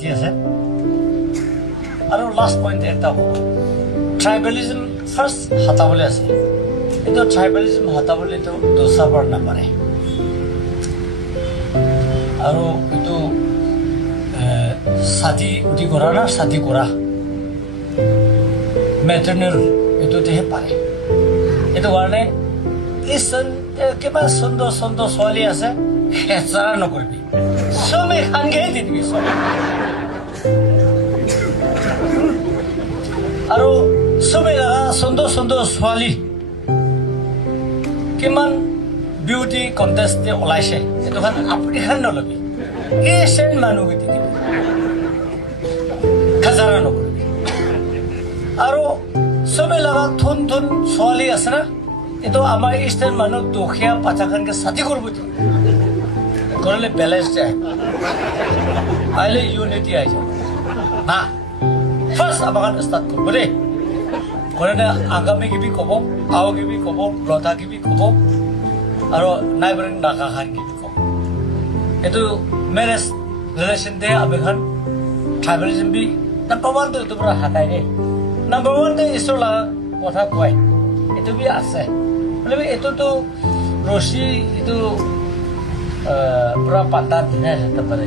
ঠিক আছে আৰু লাষ্ট পইণ্ট এটা হ'ব ট্ৰাইবেলিজম ফাৰ্ষ্ট হটাবলৈ আছে কিন্তু ট্ৰাইবেলিজম হটাবলৈতো দোষাবৰ নাপাৰে আৰু এইটো ছাতি উঠি কৰা না ছাতি কৰা মেটাৰনেল এইটোতেহে পাৰে এইটো কাৰণে কিমান সুন্দৰ সুন্দৰ ছোৱালী আছে হেঁচৰা নকৰিবি চবেই সাংঘাই দি দিবি চব আৰু চবেই লগা সুন্দৰ সুন্দৰ ছোৱালী কিমান বিউটি কণ্টেষ্টে ওলাইছে এইটো খান আপুনি খান নলবি এচেণ্ট মানুহ দি দিবি খাজাৰা নকৰিবি আৰু চবেই লগা থুন থুন ছোৱালী আছে না এইটো আমাৰ ইষ্টাৰ্ণ মানুহ দুখীয়া পাচাখানকে ছাতি কৰিব দিওঁ করলে ব্যালেন্স যায় আইলে ইউনিটি আই যাব না ফার্স্ট আমাকে স্টার্ট করবো রে করে না আগামী কিবি কব আও কিবি কব লতা কিবি কব আর নাইবারিং নাকা খান কিবি কব এটো ম্যারেজ রিলেশন দে আমি খান ট্রাইবেলিজম বি নাম্বার 1 তো তোমরা হাতাই রে নাম্বার 1 তে ইসো লাগা কথা কয় এটো বি আছে বলে এটো তো রশি এটো pura pantat ini ada tempat